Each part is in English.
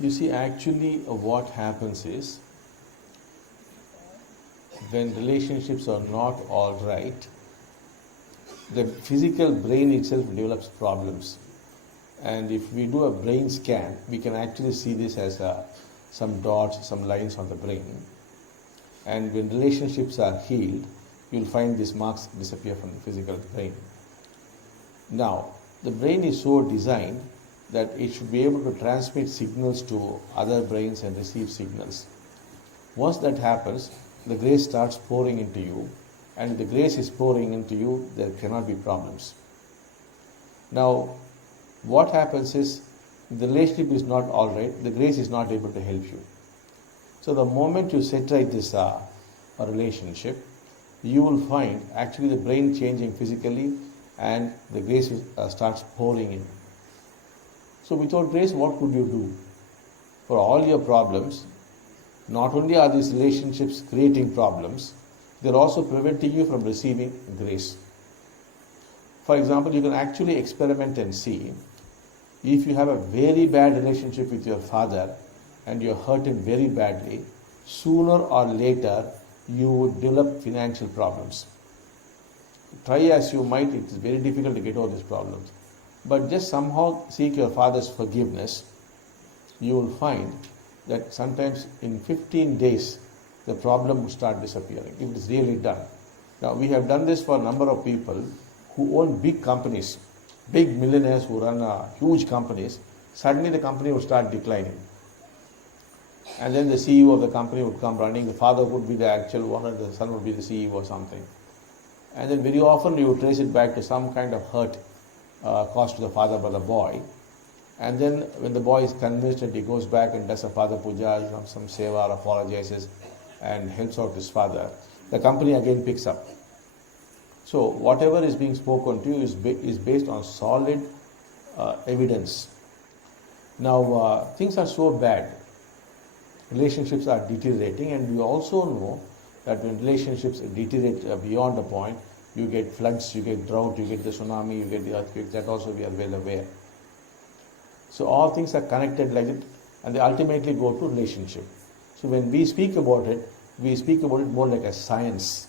You see, actually what happens is, when relationships are not all right, the physical brain itself develops problems. And if we do a brain scan, we can actually see this as some dots, some lines on the brain. And when relationships are healed, you'll find these marks disappear from the physical brain. Now, the brain is so designed that it should be able to transmit signals to other brains and receive signals. Once that happens, the grace starts pouring into you, and if the grace is pouring into you, there cannot be problems. Now, what happens is, if the relationship is not all right, the grace is not able to help you. So the moment you set right this relationship, you will find actually the brain changing physically, and the grace starts pouring in. So without grace, what could you do? For all your problems, not only are these relationships creating problems, they're also preventing you from receiving grace. For example, you can actually experiment and see, if you have a very bad relationship with your father and you're hurt him very badly, sooner or later you would develop financial problems. Try as you might, it is very difficult to get over these problems. But just somehow seek your father's forgiveness. You will find that sometimes in 15 days, the problem will start disappearing, if it is really done. Now, we have done this for a number of people who own big companies, big millionaires who run huge companies. Suddenly the company would start declining. And then the CEO of the company would come running. The father would be the actual owner, the son would be the CEO or something. And then very often you would trace it back to some kind of hurt caused to the father by the boy. And then when the boy is convinced and he goes back and does a father puja, some seva, apologizes and helps out his father, the company again picks up. So whatever is being spoken to you is based on solid evidence. Now things are so bad, relationships are deteriorating, and we also know that when relationships deteriorate beyond a point, you get floods, you get drought, you get the tsunami, you get the earthquake. That also we are well aware. So all things are connected like it, and they ultimately go to relationship. So when we speak about it more like a science.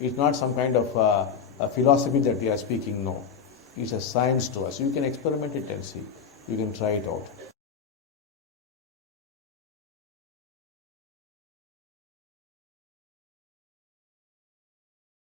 It's not some kind of a philosophy that we are speaking, no. It's a science to us. You can experiment it and see. You can try it out.